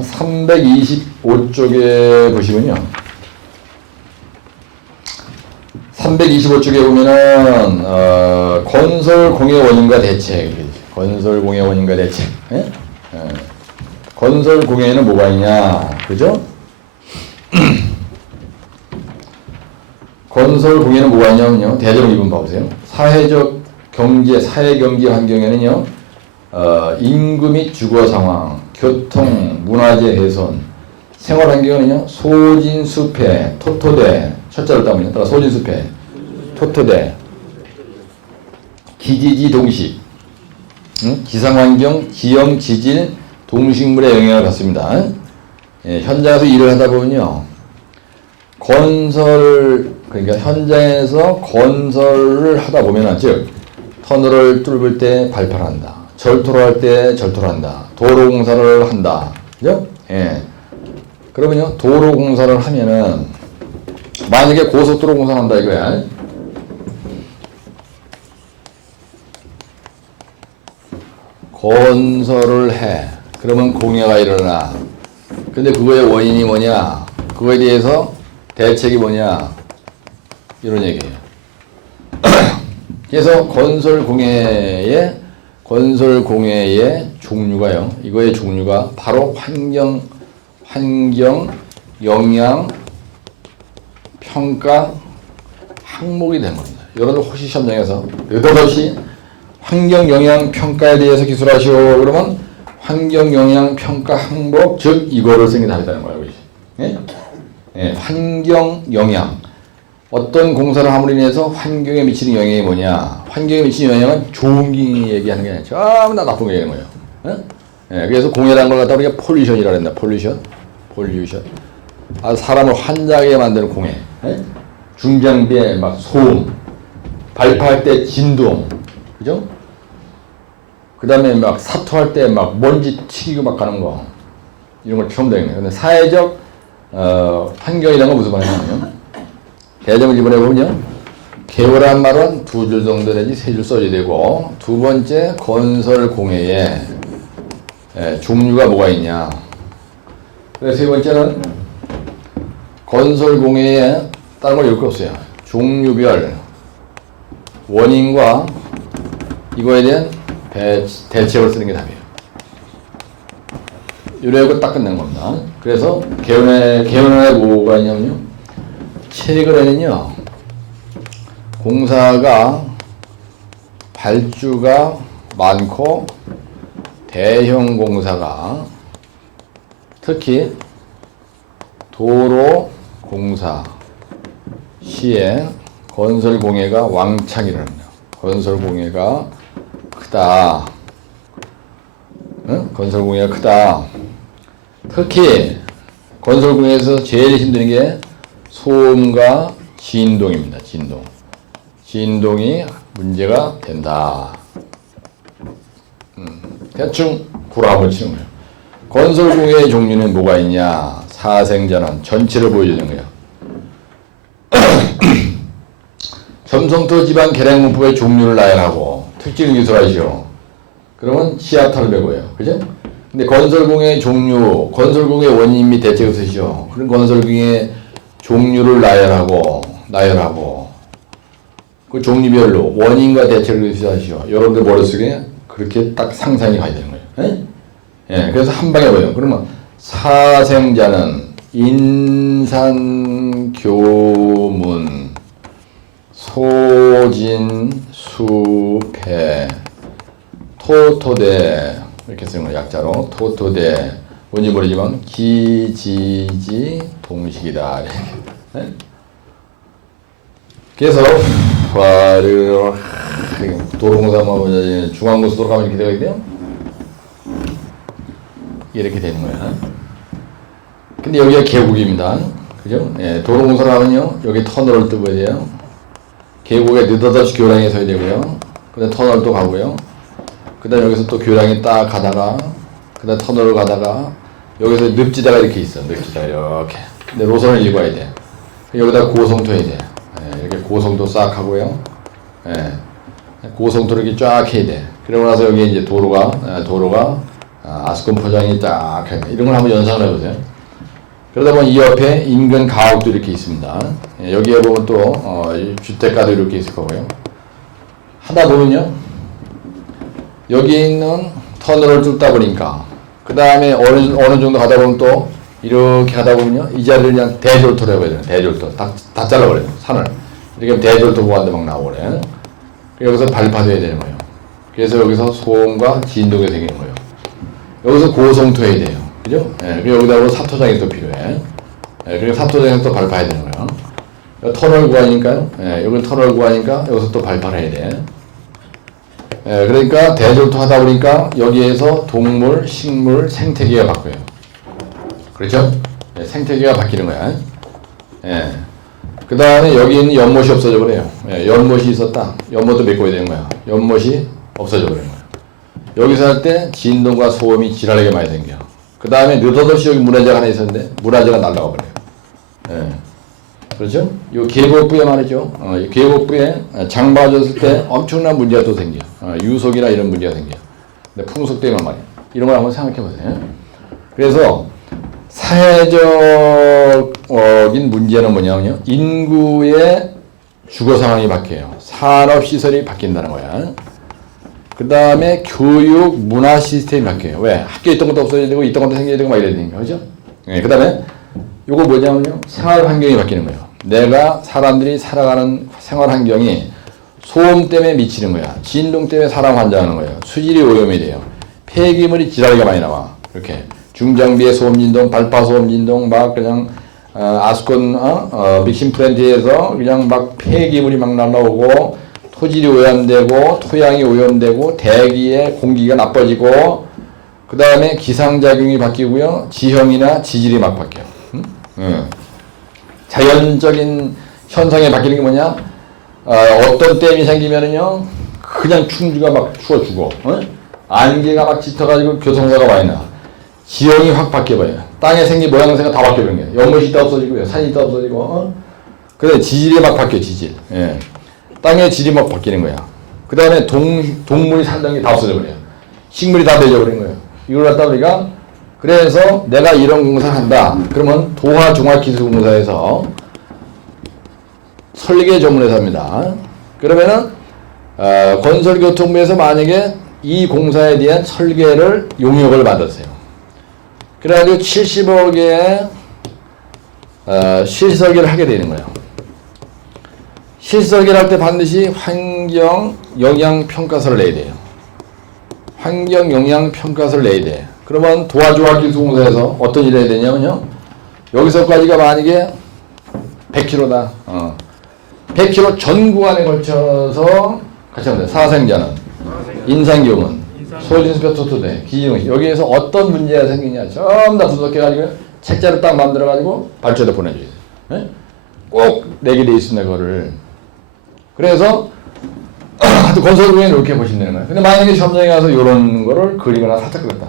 325쪽에 보시면요. 325쪽에 보면은, 건설 공해 원인과 대책. 건설 공해 원인과 대책. 예? 건설 공해에는 뭐가 있냐. 그죠? 건설 공해는 뭐가 있냐면요. 대조로 2번 봐보세요. 사회적 경제, 사회 경제 환경에는요, 인구 및 주거 상황, 교통, 문화재 훼손, 생활 환경은요, 소진, 숲해, 토토대, 첫자를 따면 따라 소진, 숲해, 토토대, 기지지, 동식, 기상환경, 지형, 지질, 동식물의 영향을 받습니다. 예, 현장에서 일을 하다 보면요, 그러니까 현장에서 건설을 하다 보면은, 즉, 터널을 뚫을 때 발파를 한다. 절토를 할 때 절토를 한다. 도로 공사를 한다. 그죠? 예. 그러면요, 도로 공사를 하면은, 만약에 고속도로 공사를 한다 이거야. 건설을 해. 그러면 공해가 일어나. 근데 그거의 원인이 뭐냐? 그거에 대해서 대책이 뭐냐? 이런 얘기예요. 그래서 건설 공해의 종류가요. 이거의 종류가 바로 환경 영향 평가 항목이 되는 겁니다. 여러분들 혹시 시험장에서 느닷없이 환경 영향 평가에 대해서 기술하시오 그러면 환경 영향 평가 항목, 즉 이거를 쓰는 게 답이라는 거예요. 예? 예, 환경 영향. 어떤 공사를 함으로 인해서 환경에 미치는 영향이 뭐냐? 환경에 미치는 영향은 좋은 게 얘기하는 게 아니라 전부 다 나쁜 거 얘기하는 거예요. 예? 예, 그래서 공해라는 걸 갖다 우리가 폴루션이라고 한다. 폴루션. 사람을 환장하게 만드는 공해. 예? 중장비에 막 소음, 발파할 때 진동, 그죠? 그 다음에 막 사토할 때 막 먼지 튀기고 막 가는 거. 이런 걸 처음 되겠네요. 근데 사회적, 환경이라는 건 무슨 말이냐면, 대정을 이번에 보면요. 개월한 말은 2줄 정도 내지 3줄 써야 되고, 두 번째, 건설 공해에, 종류가 뭐가 있냐. 그래서 세 번째는, 건설 공해에 다른 걸 읽을 거 없어요. 종류별, 원인과 이거에 대한 대책을 쓰는 게 답이에요. 이래고 딱 끝낸 겁니다. 그래서 개헌에 뭐가 있냐면요. 최근에는요, 공사가 발주가 많고 대형 공사가 특히 도로 공사 시에 건설 공해가 왕창 일어납니다. 건설 공해가 크다. 응? 건설 공해가 크다. 특히 건설 공해에서 제일 힘든 게 소음과 진동입니다. 진동이 문제가 된다. 대충 구라을 치는 거예요. 건설 공해의 종류는 뭐가 있냐? 사생전환 전체를 보여주는 거예요. 점성토 지방 계량 문법의 종류를 나열하고 특징을 기술하시오. 그러면 시야타를 배고요. 그죠? 근데 건설공의 종류, 건설공의 원인 및 대책을 쓰시오. 그런 건설공의 종류를 나열하고 그 종류별로 원인과 대책을 기술하시오. 여러분들 머릿속에 그렇게 딱 상상이 가야 되는 거예요. 예? 예, 그래서 한 방에 보여요. 그러면 사생자는 인산교문, 소진, 수패, 토토대 이렇게 쓰는 거예요. 약자로 토토대 뭔지 모르지만 기지지 동식이다. 네? 그래서 도로공사 중앙고속도로 가면 이렇게 되거든요. 이렇게 되는 거야. 근데 여기가 계곡입니다. 그죠? 예, 도로공사를 하면요 여기 터널을 뚫어야 돼요. 계곡에 느닷없이 교량이 서야 되고요. 그 다음에 터널도 가고요. 그 다음에 여기서 또 교량이 딱 가다가 그 다음에 터널을 가다가 여기서 늪지대가 이렇게 있어. 늪지대가 이렇게. 근데 노선을 읽어야 돼. 여기다 고성토 해야 돼. 예, 이렇게 고성토 싹 하고요. 예, 고성토를 이렇게 쫙 해야 돼. 그러고 나서 여기 이제 도로가 아스콘 포장이 딱 이런 걸 한번 연상을 해보세요. 그러다 보면 이 옆에 인근 가옥도 이렇게 있습니다. 여기에 보면 또 주택가도 이렇게 있을 거고요. 하다 보면요, 여기에 있는 터널을 뚫다 보니까 그 다음에 어느 정도 가다 보면 또 이렇게 하다 보면요, 이 자리를 그냥 대졸토로 해봐야 돼요. 대졸토 다 잘라버려요. 산을 이렇게 하면 대졸토 구간도 막 나오고 그래. 여기서 발파돼야 되는 거예요. 그래서 여기서 소음과 진동이 생기는 거예요. 여기서 고성토해야 돼요. 그죠? 예, 그리고 여기다 사토장이 또 필요해. 예, 그리고 사토장이 또 발파해야 되는 거예요. 터널 구간이니까요. 예, 여기는 터널 구간이니까 여기서 또 발파를 해야 돼. 예, 그러니까 대졸토 하다 보니까 여기에서 동물, 식물, 생태계가 바뀌어요. 그렇죠? 예, 생태계가 바뀌는 거야. 예. 그 다음에 여기 있는 연못이 없어져 버려요. 예, 연못이 있었다. 연못도 메꿔야 되는 거야. 연못이 없어져 버리는 거야. 여기서 할 때 진동과 소음이 지랄하게 많이 생겨. 그 다음에 느닷없이 여기 문화재가 하나 있었는데 문화재가 날아가 버려요. 예. 그렇죠? 이 계곡부에 말이죠. 이 계곡부에 장 맞았을 때 엄청난 문제가 또 생겨. 유속이나 이런 문제가 생겨. 근데 풍속 때문에 말이야. 이런 걸 한번 생각해 보세요. 그래서 사회적인 문제는 뭐냐면요, 인구의 주거 상황이 바뀌어요. 산업 시설이 바뀐다는 거야. 그 다음에 교육 문화 시스템이 바뀌어요. 왜? 학교에 있던 것도 없어져야 되고 있던 것도 생겨야 되고 막 이래야 되니까. 그죠? 네, 그 다음에 요거 뭐냐면요, 생활 환경이 바뀌는 거예요. 내가 사람들이 살아가는 생활 환경이 소음 때문에 미치는 거야. 진동 때문에 사람 환장하는 거예요. 수질이 오염이 돼요. 폐기물이 지랄이가 많이 나와. 이렇게 중장비의 소음 진동, 발파 소음 진동, 막 그냥 아스콘 믹싱 플랜트에서 그냥 막 폐기물이 막 날라오고, 토질이 오염되고, 토양이 오염되고, 대기의 공기가 나빠지고, 그 다음에 기상작용이 바뀌고요, 지형이나 지질이 막 바뀌어요. 자연적인 현상이 바뀌는 게 뭐냐? 어떤 댐이 생기면은요, 그냥 충주가 막 추워 죽어. 안개가 막 짙어가지고 교통사고가 많이 나. 지형이 확 바뀌어버려요. 땅에 생긴 모양새가 다 바뀌어버리는 거예요. 연못이 있다 없어지고요, 산이 있다 없어지고. 그래, 지질이 막 바뀌어, 지질. 예. 땅의 질이 막 바뀌는 거야. 그 다음에 동물이 살던 게 다 없어져버려요. 식물이 다 돼져버리는 거예요. 이걸 갖다 우리가, 그래서 내가 이런 공사를 한다. 그러면 동아종합기술공사에서 설계 전문회사입니다. 그러면은 건설교통부에서 만약에 이 공사에 대한 설계를 용역을 받았어요. 그래가지고 70억의 실설계를 하게 되는 거예요. 실설계를 할 때 반드시 환경 영향 평가서를 내야 돼요. 환경 영향 평가서를 내야 돼. 그러면 도화조합기술공사에서 어떤 일을 해야 되냐면요, 여기서까지가 만약에 100km다. 100km 전 구간에 걸쳐서 같이 하면 돼. 사생자는, 인산경은, 소진스페토토대, 기지동시. 여기에서 어떤 문제가 생기냐 전부 다 분석해가지고 책자를 딱 만들어가지고 발주에다 보내줘야 돼. 꼭 내게 돼 있습니다, 그거를. 그래서 하여튼 건설공에 이렇게 보시면 되는 거예요. 근데 만약에 시험장에 가서 이런 거를 그리거나 살짝 그렸다.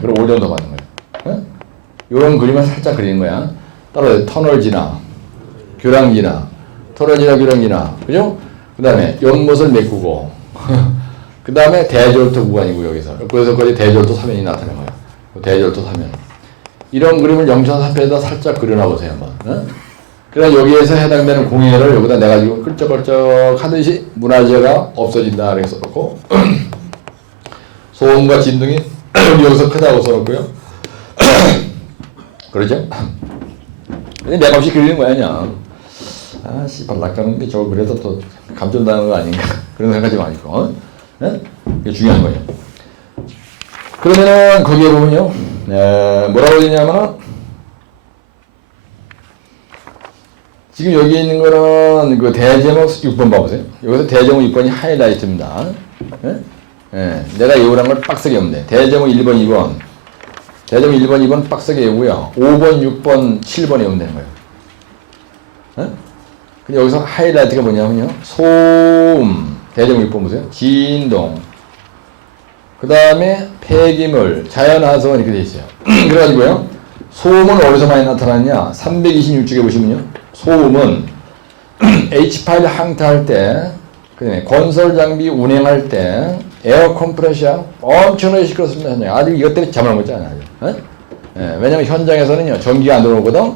그럼 5년 더 받는 거예요. 이런 그림을 살짝 그리는 거야. 따로 터널지나 교량지나 터널지나 교량지나, 그죠? 그 다음에 연못을 메꾸고 그 다음에 대졸토 구간이고, 여기서 그래서 거기 대졸토 사면이 나타나는 거예요. 대졸토 사면. 이런 그림을 0.3패에다 살짝 그려놔 보세요, 한번. 그래서 여기에서 해당되는 공해를 여기다 내가지고 끌적끌적 하듯이 문화재가 없어진다 이렇게 써놓고 소음과 진동이 여기서 크다고 써놓고요. 그러죠? 근데 내가 없이 그리는 거야, 그냥. 아, 씨발, 낚아는데 저거 그래도 또 감점당하는 거 아닌가. 그런 생각이 많이 있고. 이게 중요한 거예요. 그러면은 거기에 보면요, 뭐라고 되냐면은, 지금 여기 있는 거는 그 대제목 6번 봐보세요. 여기서 대제목 6번이 하이라이트입니다. 내가 외우란 걸 빡세게 외우면 돼. 대제목 1번, 2번. 대제목 1번, 2번 빡세게 외우고요. 5번, 6번, 7번 외우면 되는 거예요. 근데 여기서 하이라이트가 뭐냐면요, 소음, 대제목 6번 보세요. 진동, 그 다음에 폐기물, 자연하선 이렇게 돼 있어요. 그래가지고요, 소음은 어디서 많이 나타나냐? 326쪽에 보시면요, 소음은 H8 항타할 때, 그다음에 건설 장비 운행할 때, 에어 컴프레셔 엄청나게 시끄럽습니다. 현장에. 아직 이것 때문에 잠을 못 자요. 예, 왜냐면 현장에서는요 전기가 안 들어오거든.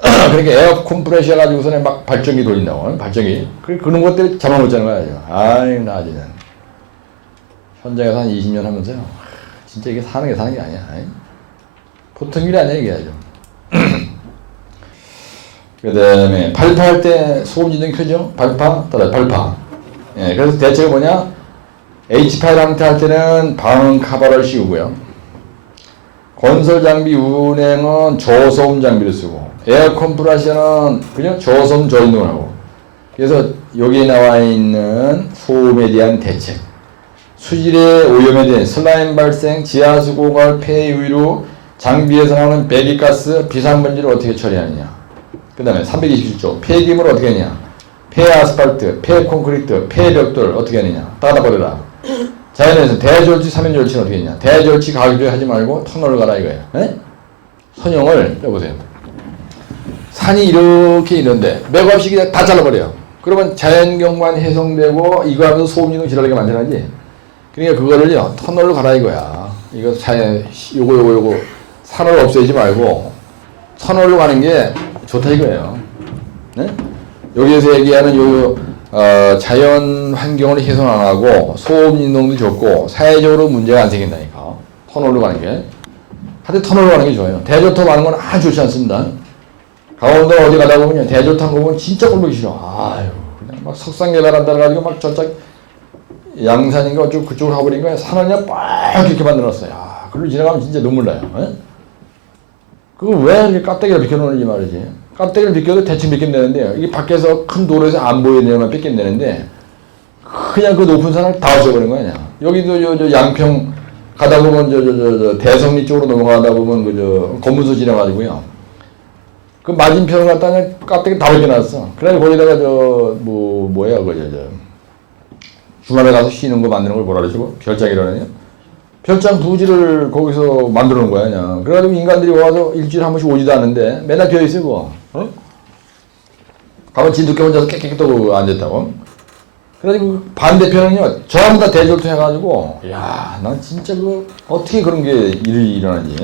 그러니까 에어 컴프레셔 가지고서는 막 발전기 돌린다고. 발전기. 그런 것 때문에 잠을 못 자는 거야. 아이 나 진짜. 현장에서 한 20년 하면서요. 진짜 이게 사는 게 아니야. 보통 일이 아니야 이게 아주. 그 다음에 발파할 때 소음 진동이 크죠? 발파, 발파. 예, 그래서 대체가 뭐냐? H8 항태 할 때는 방음 카바를 씌우고요. 건설 장비 운행은 저소음 장비를 쓰고, 에어 컴프레셔는 그냥 저소음 저인동을 하고. 그래서 여기에 나와 있는 소음에 대한 대책. 수질의 오염에 대한 슬라임 발생, 지하수 고갈, 폐 유류, 장비에서 나오는 배기가스, 비상먼지를 어떻게 처리하느냐. 그 다음에 327조 폐기물을 어떻게 하느냐. 폐아스팔트, 폐콘크리트, 폐벽돌 어떻게 하느냐. 따다 버려라. 자연에서 대절지, 삼연절치는 어떻게 했냐. 대절치 가기도 하지 말고 터널을 가라 이거예요. 에? 선형을 빼보세요. 산이 이렇게 있는데 맥없이 그냥 다 잘라버려요. 그러면 자연경관 훼손되고 이거 하면서 소음진동 지랄하게 만들어야지. 그러니까 그거를요 터널로 가라 이거야. 이거 자연 요거 산을 없애지 말고 터널로 가는 게 좋다 이거예요. 네? 여기에서 얘기하는 자연 환경을 훼손 안 하고 소음 진동도 적고 사회적으로 문제가 안 생긴다니까. 터널로 가는 게. 하여튼 터널로 가는 게 좋아요. 대절터 많은 건 아주 좋지 않습니다. 강원도 어디 가다 보면 대절터 거 보면 진짜 꼴보기 싫어. 아유, 그냥 막 석상 개발한다 가지고 막 저쪽 양산인가 어쩌고 그쪽으로 가버린 거야. 산을 그냥 빡 이렇게 만들었어요. 야, 그걸 지나가면 진짜 눈물 나요. 에? 그거 왜 이렇게 깍대기를 비켜놓는지 말이지. 깍대기를 비켜도 대충 비키면 되는데, 이게 밖에서 큰 도로에서 안 보이는 데만 비키면 되는데, 그냥 그 높은 산을 다 없애버린 거야, 그냥. 여기도 저 양평 가다 보면 대성리 쪽으로 넘어가다 보면 검문소 지나가지고요. 그 맞은편을 갖다가 깍대기 다 벗겨놨어. 그래서 거기다가 주말에 가서 쉬는 거 만드는 걸 뭐라 그러시고? 별장이라느냐? 별장 부지를 거기서 만들어 놓은 거야, 그냥. 그래가지고 인간들이 와서 일주일에 한 번씩 오지도 않는데, 맨날 비어있어, 그거. 어? 가면 진돗개 혼자서 깨끗이 떠고 앉았다고. 그래가지고 반대편은요, 전부 다 대절도 해가지고, 야, 난 진짜 어떻게 그런 게 일이 일어나지.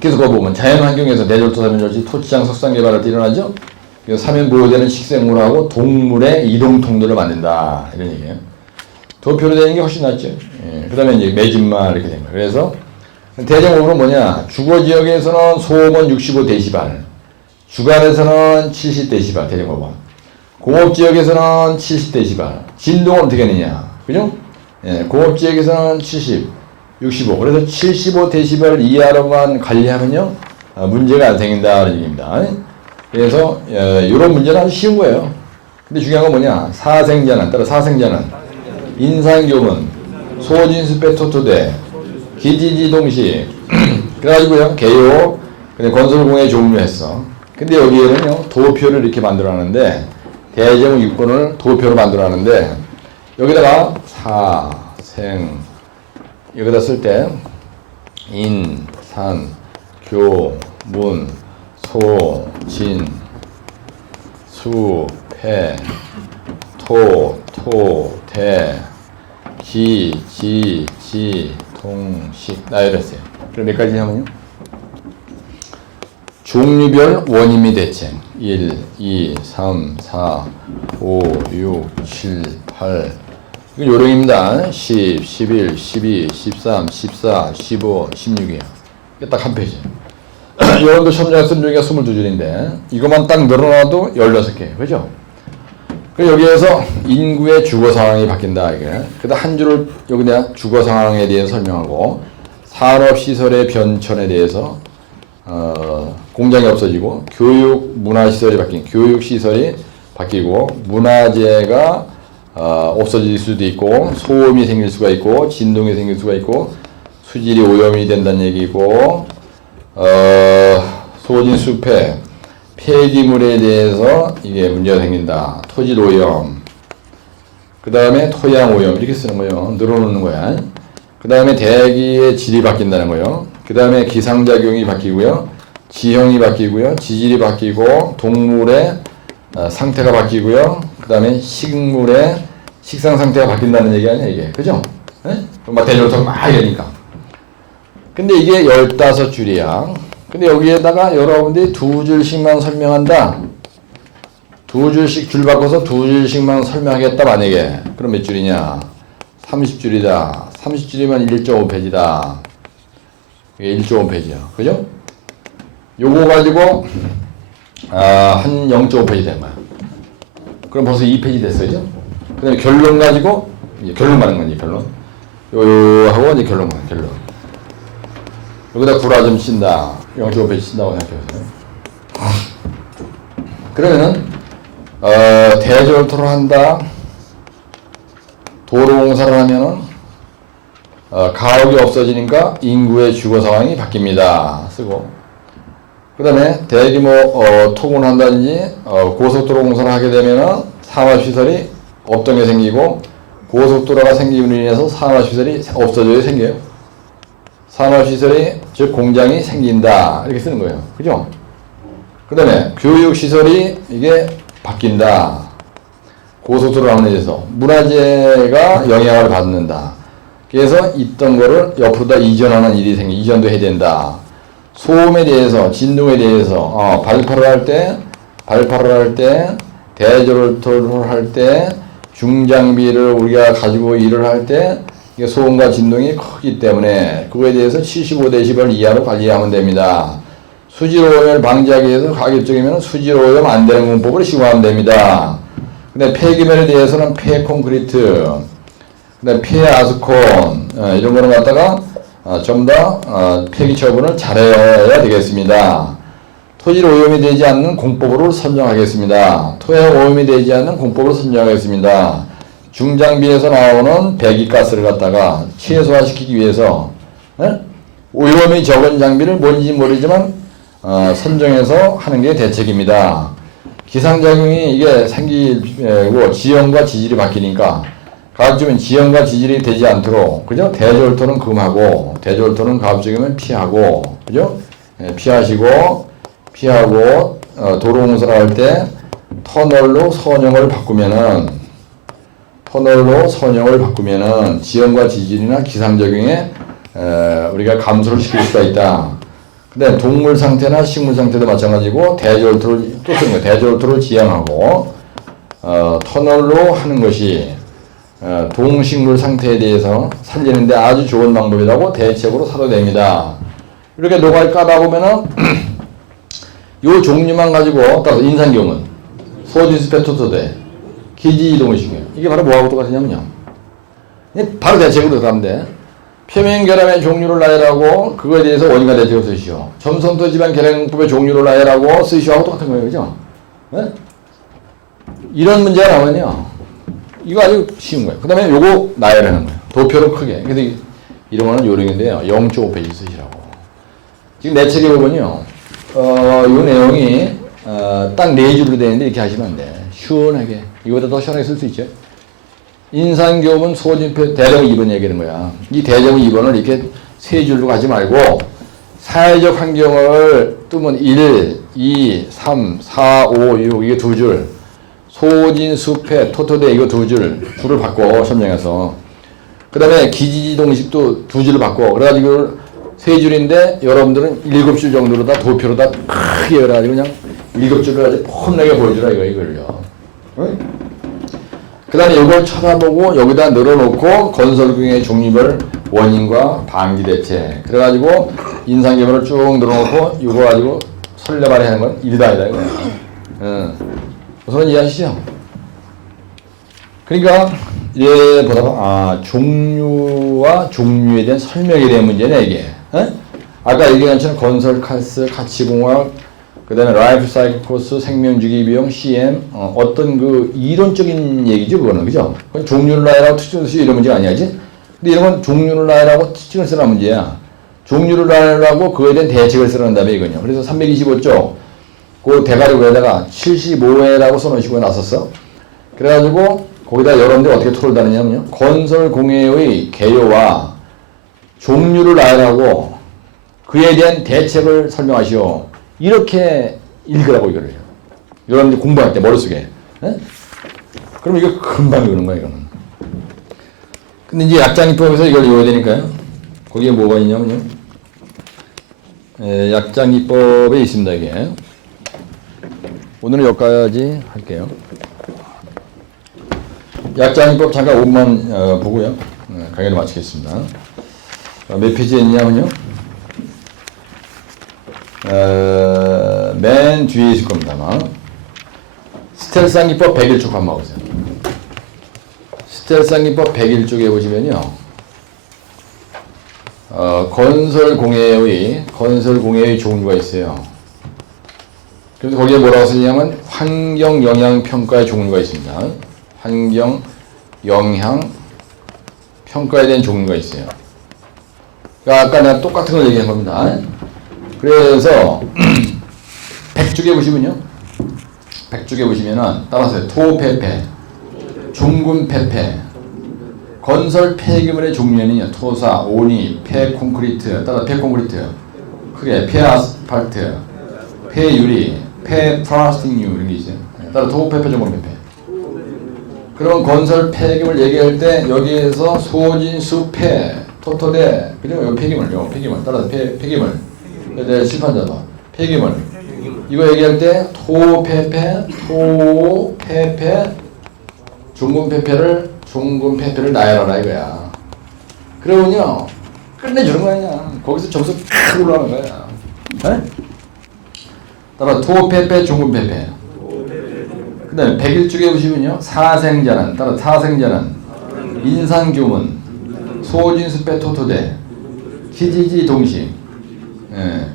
그래서 그거 보면 자연환경에서 대절도, 삼연절지, 토지장 석상 개발할 때 일어나죠? 그래서 사면 보호되는 식생물하고 동물의 이동 통로를 만든다. 이런 얘기예요. 도표로 되는 게 훨씬 낫죠. 예, 그 다음에 이제 매진마 이렇게 된 거예요. 그래서 대정적으로 뭐냐. 주거 지역에서는 소음은 65데시발, 주간에서는 70데시발, 대정적으로. 공업 지역에서는 70데시발. 진동은 어떻게 하느냐. 그죠? 예, 공업 지역에서는 70, 65. 그래서 75데시벨 이하로만 관리하면요. 문제가 안 생긴다는 얘기입니다. 그래서 이런 문제는 아주 쉬운 거예요. 근데 중요한 건 뭐냐. 사생자는, 따라 사생자는 인상교문, 소진수 빼토토대, 기지지동시, 그래가지고요, 개요, 건설공예 조문을 했어. 근데 여기에는요, 도표를 이렇게 만들어 놨는데, 대제목 6번을 도표로 만들어 놨는데, 여기다가 사생, 여기다 쓸 때, 인, 산, 교, 문, 소, 진, 수, 패, 토, 대, 기, 지, 동, 식, 이랬어요. 그럼 몇 가지 하면요? 종류별 원인 및 대책. 1, 2, 3, 4, 5, 6, 7, 8. 이건 요령입니다. 10, 11, 12, 13, 14, 15, 16이에요. 이게 딱 한 페이지. 여러분들 첨자가 쓴 중에 22줄인데, 이것만 딱 늘어나도 16개. 그죠? 여기에서 인구의 주거 상황이 바뀐다, 이게. 그 다음 한 줄을 여기다 주거 상황에 대해서 설명하고, 산업시설의 변천에 대해서, 공장이 없어지고, 교육, 문화시설이 바뀐, 교육시설이 바뀌고, 문화재가, 없어질 수도 있고, 소음이 생길 수가 있고, 진동이 생길 수가 있고, 수질이 오염이 된다는 얘기고, 소진 숲에, 폐기물에 대해서 이게 문제가 생긴다. 토질 오염. 그 다음에 토양 오염. 이렇게 쓰는 거예요. 늘어놓는 거야. 그 다음에 대기의 질이 바뀐다는 거예요. 그 다음에 기상작용이 바뀌고요. 지형이 바뀌고요. 지질이 바뀌고, 동물의 상태가 바뀌고요. 그 다음에 식물의 식상 상태가 바뀐다는 얘기 아니야 이게. 그죠? 예? 막 대조부터 막 이러니까. 근데 이게 15줄이야. 근데 여기에다가 여러분들이 2줄씩만 설명한다. 2줄씩 줄 바꿔서 2줄씩만 설명하겠다 만약에. 그럼 몇 줄이냐? 30줄이다. 30줄이면 1.5페이지다. 이게 1.5페이지야. 그죠? 요거 가지고 한 0.5페이지 된 거야. 그럼 벌써 2페이지 됐어요. 그죠? 그 다음에 결론 가지고 이제 결론 말하는 거지 결론. 요 하고 이제 결론. 여기다 구라 좀 친다. 0.5페이지 친다고 생각해보세요. 그러면은 대졸토를 한다. 도로공사를 하면은 가옥이 없어지니까 인구의 주거 상황이 바뀝니다. 쓰고 그 다음에 대규모 토군을 한다든지 고속도로 공사를 하게 되면은 상업시설이 없던 게 생기고 고속도로가 생김으로 인해서 산업시설이 없어져야 생겨요. 산업시설이 즉 공장이 생긴다 이렇게 쓰는 거예요. 그죠? 그 다음에 교육시설이 이게 바뀐다. 고속도로 하면서 문화재가 영향을 받는다. 그래서 있던 거를 옆으로 다 이전하는 일이 이전도 해야 된다. 소음에 대해서, 진동에 대해서 발파를 할 때, 대졸토를 할 때, 중장비를 우리가 가지고 일을 할 때 이게 소음과 진동이 크기 때문에 그거에 대해서 75dB 이하로 관리하면 됩니다. 수질오염을 방지하기 위해서 가급적이면 수질오염 안 되는 공법을 시공하면 됩니다. 근데 폐기물에 대해서는 폐콘크리트, 그다음에 폐아스콘 이런 거를 갖다가 전부 다 폐기 처분을 잘해야 되겠습니다. 토질 오염이 되지 않는 공법으로 선정하겠습니다. 토양 오염이 되지 않는 공법으로 선정하겠습니다. 중장비에서 나오는 배기가스를 갖다가 최소화시키기 위해서 오염이 적은 장비를 뭔지 모르지만 선정해서 하는 게 대책입니다. 기상작용이 이게 생기고 지형과 지질이 바뀌니까 가급적이면 지형과 지질이 되지 않도록 그죠? 대졸토는 금하고 대졸토는 가급적이면 피하고 그죠? 피하고 도로공사를 할 때 터널로 선형을 바꾸면은 지형과 지질이나 기상작용에 우리가 감소를 시킬 수가 있다. 근데 동물 상태나 식물 상태도 마찬가지고 대졸토를 또 쓰는 거예요. 대졸토를 지향하고 터널로 하는 것이 동식물 상태에 대해서 살리는데 아주 좋은 방법이라고 대책으로 사도됩니다. 이렇게 노가리 까다 보면은 요 종류만 가지고 따라서 인산경은 소진스페토토대 기지이동식이에요. 이게 바로 뭐하고 똑같으냐면요. 바로 대책으로 들어가면 돼. 표면결함의 종류를 나열하고 그거에 대해서 원인과 대책을 쓰시오. 점성토 지방 계량법의 종류를 나열하고 쓰시오하고 똑같은 거예요. 그죠? 네? 이런 문제가 나오면요. 이거 아주 쉬운 거예요. 그 다음에 요거 나열하는 거예요. 도표로 크게. 그래서 이런 거는 요령인데요. 0.5페이지 쓰시라고. 지금 내 책에 보면요. 요 내용이 딱 4줄로 되어 있는데 이렇게 하시면 안 돼. 시원하게. 이거보다 더 시원하게 쓸 수 있죠. 인산교문 소진표 대령 2번 얘기하는 거야. 이 대령 2번을 이렇게 3줄로 가지 말고 사회적 환경을 뜨면 1, 2, 3, 4, 5, 6 이게 2줄. 소진, 수패, 토토대 이거 2줄. 줄을 바꿔 설명해서. 그 다음에 기지동식도 2줄을 바꿔. 그래가지고 3줄인데 여러분들은 7줄 정도로 다 도표로 다 크게 해가지고 그냥 7줄을 아주 폼나게 보여주라 이걸요. 응? 그 다음에 이걸 쳐다보고 여기다 늘어놓고 건설공의 종류별 원인과 방지 대책. 그래가지고 인상개발을 쭉 늘어놓고 이거 가지고 설레발이 하는 건 일이다 이거야. 우선 이해하시죠? 그러니까 얘 보다가 종류와 종류에 대한 설명에 대한 문제네 이게. 아까 얘기한 것처럼 건설 카스, 가치공학, 그 다음에 라이프 사이클 코스, 생명주기 비용, CM, 어떤 그 이론적인 얘기죠, 그거는. 그죠? 그건 종류를 나열하고 특징을 쓰시 이런 문제가 아니야지? 근데 이런 건 종류를 나열하고 특징을 쓰라는 문제야. 종류를 나열하고 그거에 대한 대책을 쓰라는 다음에 이거요. 그래서 325쪽, 그 대가리 위에다가 75회라고 써놓으시고 나섰어. 그래가지고 거기다 여러분들이 어떻게 토를 다느냐면요. 건설공예의 개요와 종류를 나열하고 그에 대한 대책을 설명하시오. 이렇게 읽으라고 이거를. 여러분들 공부할 때 머릿속에. 그럼 이거 금방 읽는 거야, 이거는. 근데 이제 약장이법에서 이걸 외워야 되니까요. 거기에 뭐가 있냐면요. 약장이법에 있습니다, 이게. 오늘은 여기까지 할게요. 약장이법 잠깐 5분만 보고요. 강의를 마치겠습니다. 몇 페이지에 있냐면요. 맨 뒤에 있을 겁니다, 아마. 스텔상기법 101쪽 한번 보세요. 스텔상기법 101쪽에 보시면요. 건설공예의 종류가 있어요. 그래서 거기에 뭐라고 쓰냐면 환경영향평가의 종류가 있습니다. 환경영향평가에 대한 종류가 있어요. 그러니까 아까 내가 똑같은 걸 얘기한 겁니다. 그래서 100쪽에 보시면요. 100쪽에 보시면은 따라서 토폐폐, 중군폐폐, 건설 폐기물의 종류에는요. 토사, 오니, 폐콘크리트, 따라 폐콘크리트, 크게 폐아스팔트, 폐유리, 폐플라스틱류 이런 게 있어요. 따라 토폐폐, 중군폐폐. 그럼 건설 폐기물 얘기할 때 여기에서 소진수 폐, 토토대, 그죠? 요 폐기물, 따라서 폐기물. 네, 심판자도 폐기물. 이거 얘기할 때 토폐폐, 중군폐폐를 나열하라 이거야. 그러면요 끝내주는 거야 그냥. 거기서 점수 팍 올라가는 거야. 네? 따라 토폐폐, 중군폐폐. 그 다음에 101쪽에 보시면요. 사생자는, 따라 사생자는 인산규문, 소진수폐 토토대, 기지지 동식. 예.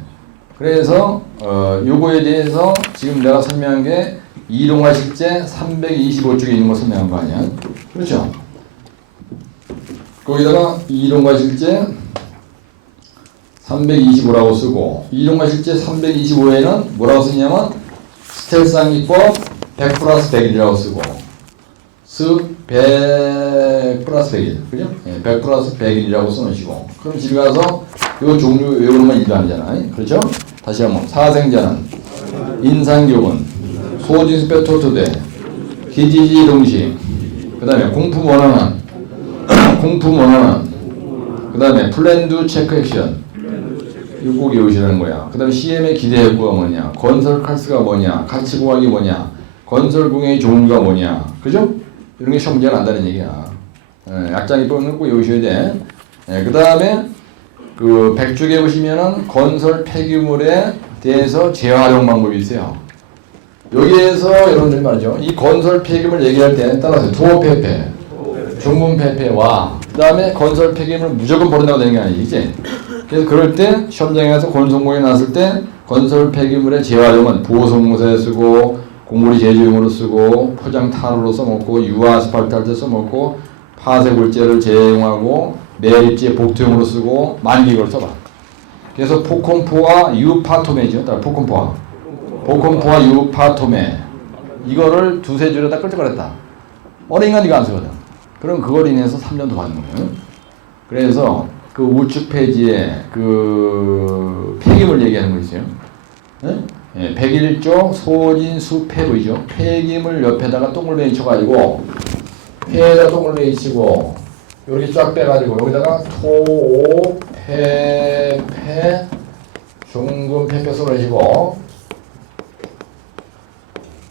그래서 요거에 대해서 지금 내가 설명한 게 이동화 실제 325쪽에 있는 거 설명한 거 아니야? 그렇죠? 거기다가 이동화 실제 325라고 쓰고 이동화 실제 325에는 뭐라고 쓰냐면 스텔상기법 100 플러스 100이라고 쓰고 100 플러스 100일 그죠? 100 플러스 100일이라고 써놓으시고 그럼 집에 가서 이 종류 외우는 건 일도 아니잖아요. 그렇죠? 다시 한번 사생자는 인산교훈, 소진수폐 토토대, 기지지 동식, 그 다음에 공품원화는 그 다음에 플랜드 체크 액션 이거 꼭 외우시라는 거야. 그 다음에 CM의 기대 효과가 뭐냐, 건설 칼스가 뭐냐, 가치 보강이 뭐냐, 건설 공예의 종류가 뭐냐, 그죠? 이런 게 시험 문제가 난다는 얘기야. 약장이법은 꼭 외우셔야 돼. 그 다음에 그 100쪽에 보시면은 건설 폐기물에 대해서 재활용 방법이 있어요. 여기에서 여러분들이 말이죠. 이 건설 폐기물 얘기할 때 따라서 토폐폐, 중군폐폐와 그 다음에 건설 폐기물 무조건 버린다고 되는 게 아니지. 그래서 그럴 때 시험장에 가서 건설공예 나왔을 때 건설 폐기물의 재활용은 보송무사에 쓰고 곡물이 제조용으로 쓰고 포장 타로로 써먹고 유화 아스팔트 할 때 써먹고 파쇄골재를 재활용하고 매립재 복토용으로 쓰고 만기 이걸 써봐. 그래서 포콘포와 유파토메죠. 포콘포와 유파토메 이거를 두세 줄에다 끌적거렸다. 어느 인간 이거 안 쓰거든. 그럼 그걸 인해서 3년 더 받는 거예요. 그래서 그 우측 페이지에 그 폐기물 얘기하는 거 있어요. 네? 101조 소진수 폐 보이죠? 폐기물 옆에다가 동글뱅이 쳐가지고 폐에다 동글뱅이 치고 이렇게 쫙 빼가지고 여기다가 토, 폐, 중군, 폐 쏘내시고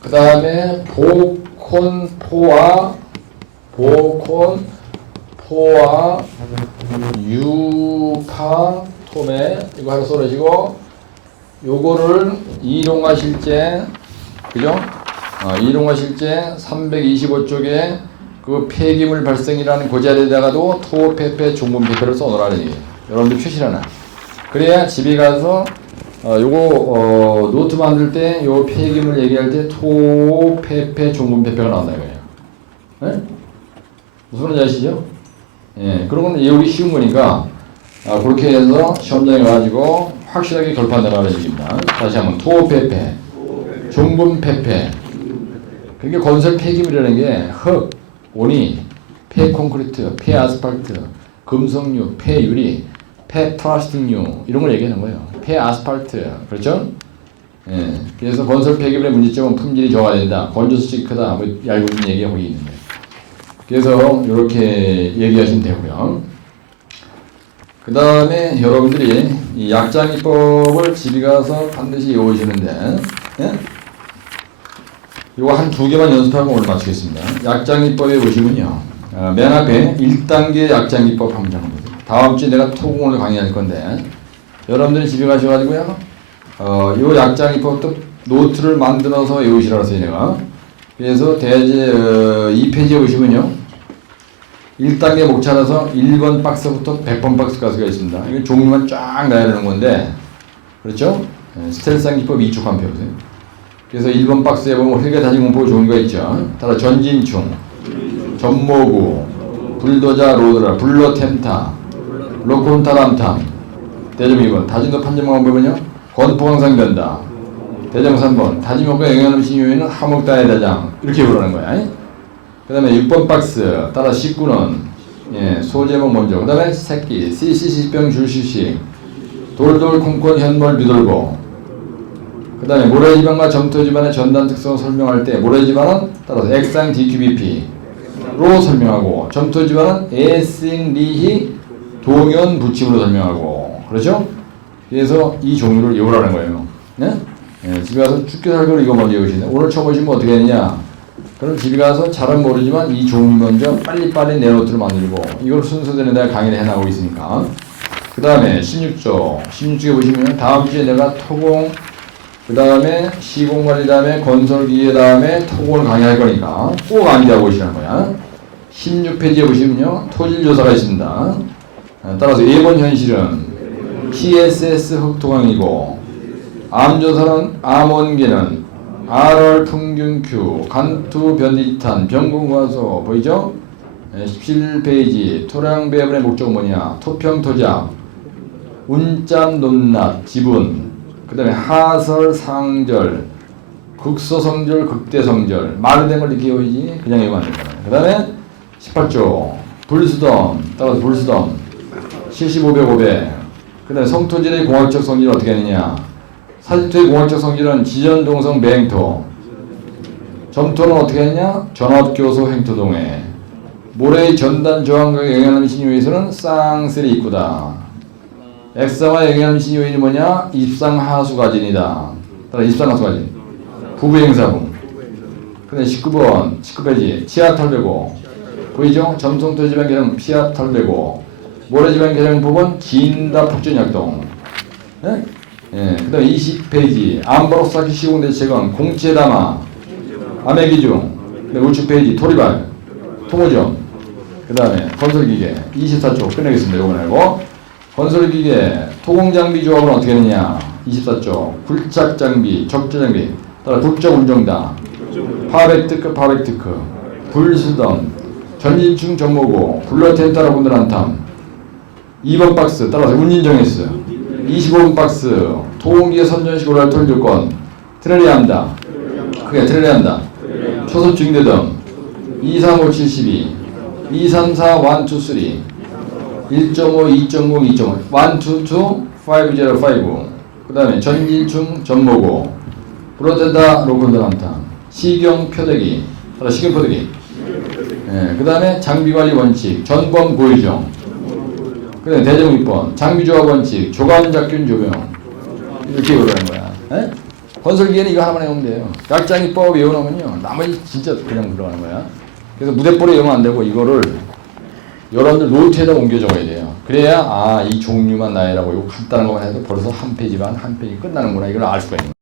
그 다음에 보콘포와 유파토메 이거 하나 쏘내시고 요거를 이동화 실제 그죠? 이동화 실제 325쪽에 그 폐기물 발생이라는 그 자리에다가도 토폐폐, 중군폐폐를 써놓으라는 얘기예요. 여러분들 표시하나. 그래야 집에 가서 요거 노트 만들 때 요 폐기물 얘기할 때 토폐폐, 중군폐폐가 나온다 이거예요. 네? 무슨 말인지 아시죠? 예, 그런 건 외우기 쉬운 거니까 그렇게 해서 시험장에 가지고 확실하게 결판내라는 얘기입니다. 다시 한번 토폐폐, 중군폐폐. 그러니까 건설 폐기물이라는 게 흙, 오니, 폐콘크리트, 폐아스팔트, 금속류, 폐유리, 폐플라스틱류 이런 걸 얘기하는 거예요. 폐아스팔트 그렇죠? 예, 그래서 건설 폐기물의 문제점은 품질이 저하된다, 건조수치 크다, 뭐 얇은 얘기가 거기 있는 거예요. 그래서 이렇게 얘기하시면 되고요. 그 다음에 여러분들이 이 약장기법을 집에 가서 반드시 외우시는데, 예? 이거 한 2개만 연습하고 오늘 마치겠습니다. 약장기법에 보시면요. 맨 앞에 1단계 약장기법 한번 잡아보세요. 다음 주에 내가 토공을 강의할 건데, 여러분들이 집에 가셔가지고요. 요 약장기법도 노트를 만들어서 외우시라고 했어요, 내가. 그래서 대제 2페이지에 보시면요. 1단계 목 찾아서 1번 박스부터 100번 박스까지가 있습니다. 이거 종류만 쫙 나야 되는 건데, 그렇죠? 스텔스한 기법 2쪽 한번 펴보세요. 그래서 1번 박스에 보면 흙에 다진 공포 좋은 거 있죠. 따라 전진충, 전모구, 불도자 로드라, 불러템타, 로콘타람탐, 대점 2번, 다진 거 판정만 보면요. 권포강상 변다. 대장 3번, 다진 먹고 영양음식 요인은 하목다의 대장. 이렇게 부르는 거야. 그 다음에 6번 박스, 따라 19는, 예, 소제목 먼저. 그 다음에 새끼, CCC병 줄시식, 돌돌 콩콘 현몰 비돌고. 그 다음에 모래지방과 점토지방의 전단 특성을 설명할 때, 모래지방은 따라서 액상 DQBP로 설명하고, 점토지방은 에싱 리히 동연 부침으로 설명하고. 그렇죠? 그래서 이 종류를 외우라는 거예요. 네? 예, 집에 가서 죽게 살고 이거 먼저 외우시네. 오늘 처음 오시면 어떻게 했냐? 그럼 집에 가서 잘은 모르지만 이 종류 먼저 빨리빨리 내 노트를 만들고 이걸 순서대로 내가 강의를 해나가고 있으니까. 그 다음에 16쪽에 보시면 다음 주에 내가 토공, 그 다음에 시공관리, 다음에 건설기계, 다음에 토공을 강의할 거니까 꼭 암기하고 오시라는 거야. 16페이지에 보시면요. 토질조사가 있습니다. 따라서 2번 현실은 PSS 흑토강이고, 암조사는 암원계는 RR 풍균Q, 간투 변디탄, 병공과소 보이죠? 17페이지 토량 배분의 목적은 뭐냐? 토평 토작, 운짬 논납, 지분, 그 다음에 하설 상절, 극소성절, 극대성절, 말이 된 걸 이렇게 외우지 그냥 외우면 안 된다. 그 다음에 18조 불수덤, 따라서 불수덤 75배 5배. 그 다음에 성토질의 공학적 성질을 어떻게 하느냐? 사질토의 공학적 성질은 지전동성 매행토, 점토는 어떻게 하느냐? 전업교소 행토동해. 모래의 전단 저항과 영양하는 신유에서는 쌍쓸이 입구다. 액상화 영양하는 신유인이 뭐냐? 입상하수가진이다. 따라 입상하수가진. 부부행사분. 근데 19번 19페이지 치아털배고 보이죠? 점성토지방 계량 피아털배고 모래지방 계량 부분 진다 폭전약동. 네? 예, 그 다음에 20페이지 암버럭사키 시공대책은 공채담아 암해기중. 그 다음에 우측 페이지 토리발 통호점. 그 다음에 건설기계 24쪽 끝내겠습니다. 요거 말고 건설기계 토공장비 조합은 어떻게 되느냐? 24쪽 굴착장비 적재장비 따라 불적 운정다 파백트크 불수덤 전진충 정모고 불러텐타라 분들 한탐. 2번 박스 따라서 운인정했어. 25번 박스 토공기계 선전식 오랄 톨조건 트레리한다. 그게 트레리한다. 초섭 중대등 235 72 234 123 1.5 2.0 2.5 122 505. 그 다음에 전진충 전모고 브로텐다 로콘드 한탐. 시경 표대기 따라 시경 표대기. 예, 그 다음에 장비관리 원칙 전범 고유정. 그 다음에 대정 6번 장비조합 원칙 조감작균 조명. 이렇게 외우라는 거야. 예? 건설기계는 이거 하나만 외우면 돼요. 약장기법 외워놓으면요 나머지 진짜 그냥 들어가는 거야. 그래서 무대뽀로 외우면 안 되고 이거를 여러분들 노트에다 옮겨 적어야 돼요. 그래야 이 종류만 나열하고 이거 간단한 것만 해도 벌써 한 페이지 반 한 페이지 끝나는구나 이걸 알 수가 있는 거야.